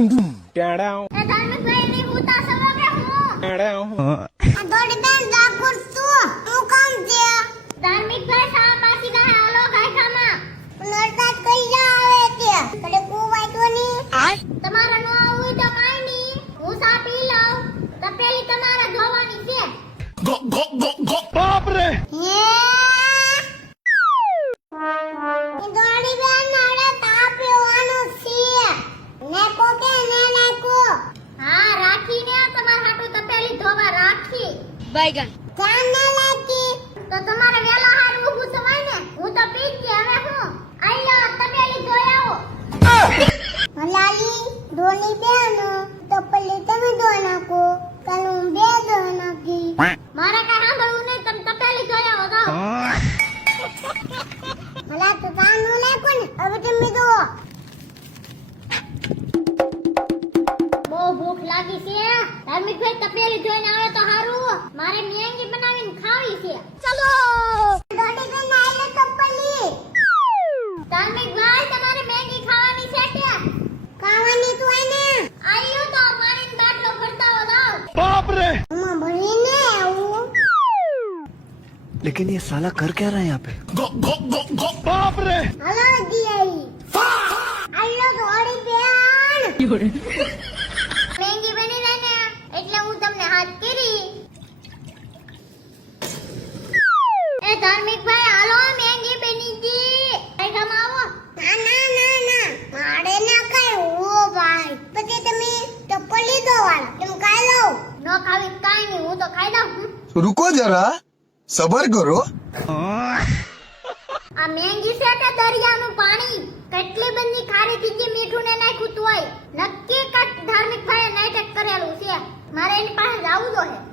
TADA એ ધાર્મિક ભાઈ ની ઉતા સવો કે હું ટાડા આ દોડી બેન ડાકુર તું હું કામ છે ધાર્મિક ભાઈ સા માસી ના હાલો ગાય ખામાં નરસાદ કઈ જા આવે છે કડે કુવાય તો ની તમારા નો આવું તો માય ની હું સા પી લઉં તો પેલી તમારા ધોવાની છે બાપ રે હે દોડી બેન મારે તાપ લેવાનું છે ને પોકે ને નાખો હા રાખીને તમાર હાટુ તો પેલી ધોવા રાખી बैगन ધ્યાન ન લાગી તો તમારે વેલા હારું ઊભું થવાય ને હું તો પી જ હવે હું આઈ લો તપેલી ધોઈ આવો લાલી ધોની બેન તપેલી તમે ધોઈ નાખો કાલું બે ધોઈ નાખી મારે કઈ સાંભળવું નહીં તમે તપેલી ધોઈ આવો તો ભલા તો કાનું નાખો ને હવે તમે ધો બહુ ભૂખ લાગી છે ધાર્મિક ભાઈ તપેલી જોઈને આવે તો હારું મારે મેંગી બનાવીને ખાવી છે ચલો દોડી બેન આલે તપેલી ધાર્મિક ભાઈ તમારે મેંગી ખાવાની છે કે ખાવાની તો આને આયો તો પાણીનો બાટલો ભરતા હો દાવ બાપ રે મમ્મા ભણીને આવું लेकिन ये साला कर क्या रहा है यहाँ पे બાપ રે હાલો દી આઈ આલો દોડી બેન મેંગી બની જાય ને એટલે હું તમને હાથ કરી એ ધાર્મિક ભાઈ હાલો મેંગી બની ગઈ કઈ કામ આવો ના ના ના ના મારે ના કઈ ઓ ભાઈ પછી તમે ટપલી દો વાળા તમે ખાઈ લો ન ખાવી કાઈ નહીં હું તો ખાઈ દઉં रुको जरा सबर करो આ મેંગી છે કે દરિયાનું પાણી કેટલી બધી ખારી થઈ ગઈ મીઠું ને નાખ્યું તોય નક્કી કટ ધાર્મિક ભાઈએ નાટક કરેલું છે મારે એની પાસે જાવું જોઈએ